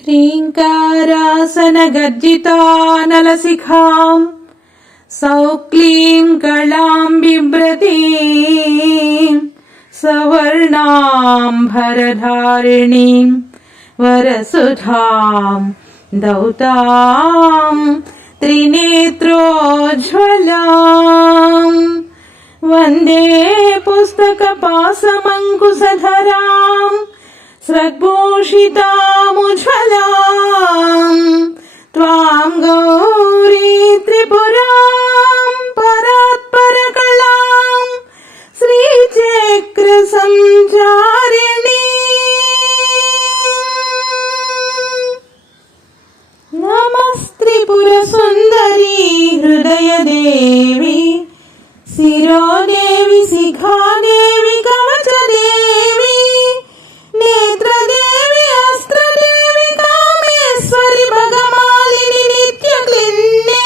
ह्रीङ्कारासनगर्जितानलशिखां सौक्लीं कलां बिभ्रतीं सवर्णाम्बरधारिणीं वरसुधां दौतां त्रिनेत्रोज्ज्वलां वन्दे पुस्तकपाशमङ्कुशधरां स्रग्भूषितामुज्ज्वलां त्वां गौरी त्रिपुरां परात्परकलां श्रीचक्रसञ्चारिणी नमस्त्रिपुरसुन्दरी हृदयदेवी शिरोदेवी शिखादेवी कवचदेवी नेत्रदेवी अस्त्रदेवी कामेश्वरी भगमालिनी नित्यक्लिन्ने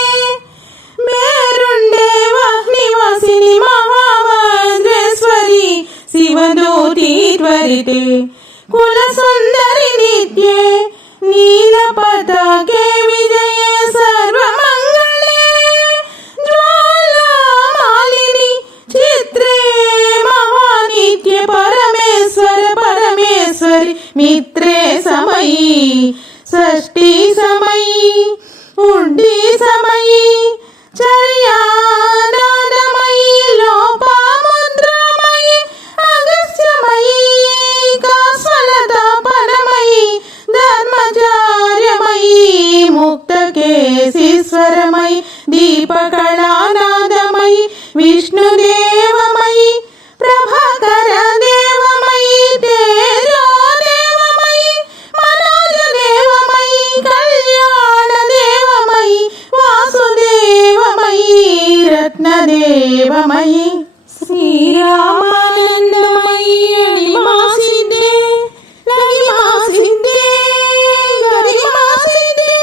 मेरुण्डे वाग्निवासिनी महामन्त्रेश्वरी शिवदूती त्वरिते कुलसुन्दरि नित्ये नीलपताके विजये सर्वमङ्गले ज्वालामालिनी चित्रे महानित्ये परमेश्वर परमेश्वरी मित्रे समयी षष्ठी समयी उड्डी समयी चर्यानादमयी लोपामुद्रामयी अगस्त्यमयी कास्वलतापनमयी धर्मचार्यमयी मुक्तकेशीश्वरमयी दीपकलानादमयी विष्णुदेवमयी प्रभाकरदेवमयी तेजोदेवमयी मनोजदेवमयी कल्याणदेवमयी वासुदेवमयी रत्नदेवमयी श्रीरामानन्दमयी अणिमासिद्धे लगिमासिद्धे गरिमासिद्धे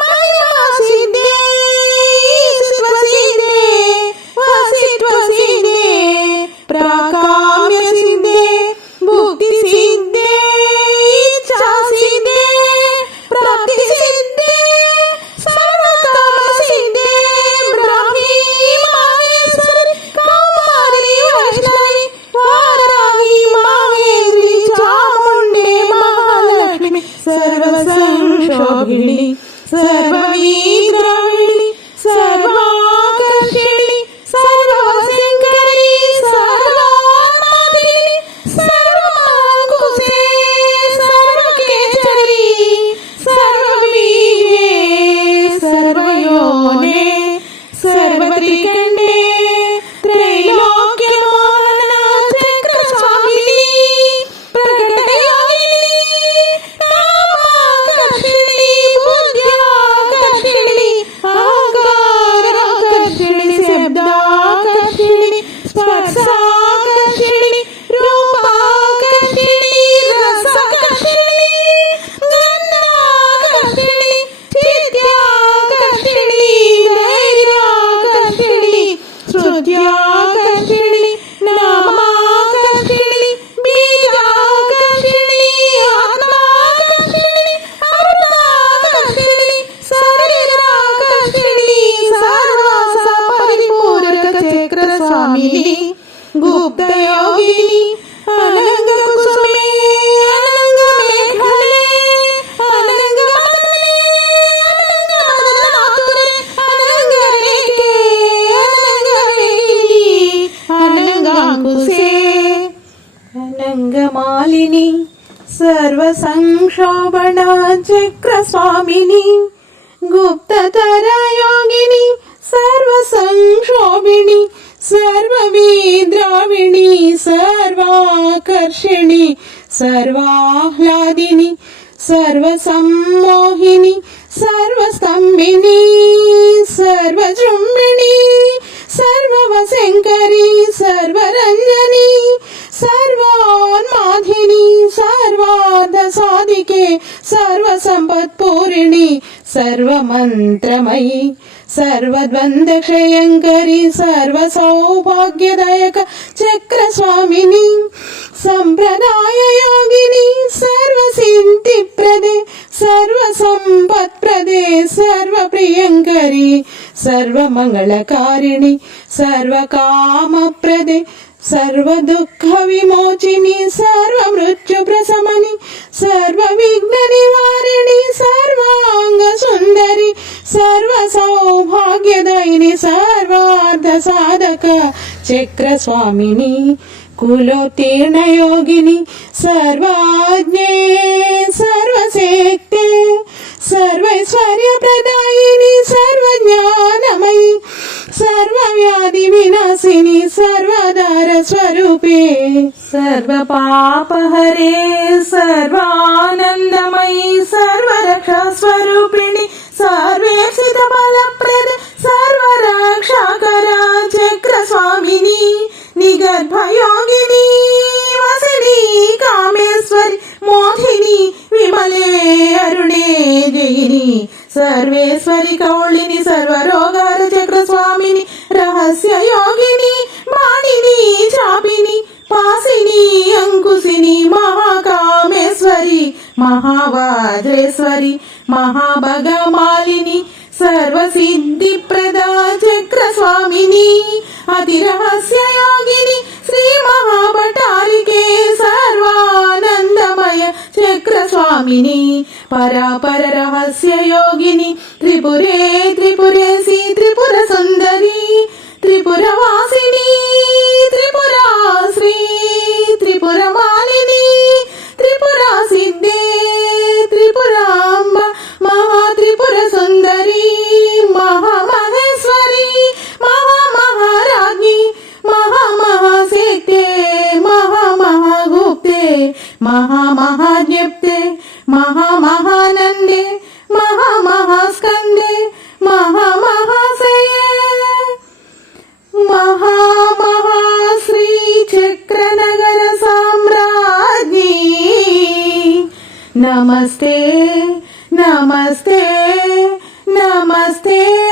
महिमासिद्धे ईश्वरसिद्धे वसित्वसिद्धे प्राकाम्यसिद्धे भुक्तिसिद्धे इच्छासिद्धे प्राप्तिसिद्धे सर्वकामसिद्धे ब्राह्मी माहेश्वरी कौमारी वैष्णवी वाराही माहेश्वरी चामुण्डे महालक्ष्मी सर्वसंशोभिनी सर्वविद्राविणी सर्वाकर्षिणी सर्वशङ्करी सर्वात्मादिनी सर्वाङ्कुशे सर्वकेचरी सर्वबीजे सर्वयोने सर्वत्रिकण्डे त्रैलोक्यमोहना चक्रस्वामिनी प्रकटयोगिनी नामाकर्षिणी बुद्ध्याकर्षिणी अहङ्काराकर्षिणी शब्दाकर्षिणी स्पर्शाकर्षिणी रूपाकर्षिणी रसाकर्षिणी गन्धाकर्षिणी चित्त्याकर्षिणी धैर्याकर्षिणी श्रुत्याकर्षिणी नामाकर्षिणी बीजाकर्षिणी आत्माकर्षिणी अमृताकर्षिणी शरीराकर्षिणी सर्वासा परिपूरक चक्रस्वामिनी गुप्तयोगिनी अनङ्गकुसुमे अनङ्गमेखले अनङ्गमदने अनङ्गमदनातुरे अनङ्गरेखे अनङ्गवेगिनी अनङ्गाङ्कुशे अनङ्गमालिनी सर्वसंक्षोभणा चक्रस्वामिनी गुप्ततरयोगिनी सर्वसंक्षोभिणी सर्वविद्राविणी सर्वाकर्षिणी सर्वाह्लादिनी सर्वसम्मोहिनी सर्वस्तम्भिनी सर्वजृम्भिणी सर्ववशङ्करी सर्वरञ्जनी सर्वोन्मादिनी सर्वार्थसाधिके सर्वसम्पत्पूरिणी सर्वमन्त्रमयी सर्वद्वन्द्वक्षयङ्करी सर्वसौभाग्यदायक चक्रस्वामिनी सम्प्रदाय योगिनी सर्वसिद्धिप्रदे सर्वसम्पत्प्रदे सर्वप्रियङ्करी सर्वमङ्गलकारिणि सर्वकामप्रदे सर्वदुःखविमोचिनि सर्वमृत्युप्रशमनि सर्वविघ्ननिवारिणि सर्वाङ्गसुन्दरि सर्वसौभाग्यदायिनि सर्वार्थसाधक चक्रस्वामिनि कुलोत्तीर्णयोगिनि सर्वाज्ञे सर्वशक्ते सर्वैश्वर्यप्रदायिनि सर्वज्ञानमयि सर्वव्याधिविनाशिनि सर्वाधारस्वरूपे सर्वपापहरे सर्वानन्दमयि सर्वरक्षास्वरूपिणि सर्वेक्षितफलप्रदे सर्वरक्षाकरा चक्रस्वामिनि निगर्भयोगिनी वसिनी कामेश्वरि मोहिनी विमले अरुणे जयिनी सर्वेश्वरि कौलिनि सर्वरोगार चक्रस्वामिनि रहस्य योगिनी मानिनी चापिनी पासिनी अंकुशिनी महाकामेश्वरी महावाज्रेश्वरी महाभगमालिनी सर्वसिद्धिप्रदा चक्रस्वामिनी अतिरहस्य योगिनी श्री महाभटारिके सर्वानन्दमय चक्रस्वामिनी परापर रहस्य योगिनी त्रिपुरे त्रिपुरेशी त्रिपुर सुंदरी त्रिपुरवासिनी त्रिपुरा श्री त्रिपुरमालिनी त्रिपुरा सिद्धे त्रिपुराम्ब महात्रिपुर सुंदरी महामहेश्वरी महामहाराज्ञी महामहाशक्ते महामहागुप्ते महामहाज्ञप्ते महामहानन्दे महामहास्कन्दे महामहाशये महामहाश्री चक्रनगर साम्राज्ञी नमस्ते नमस्ते नमस्ते।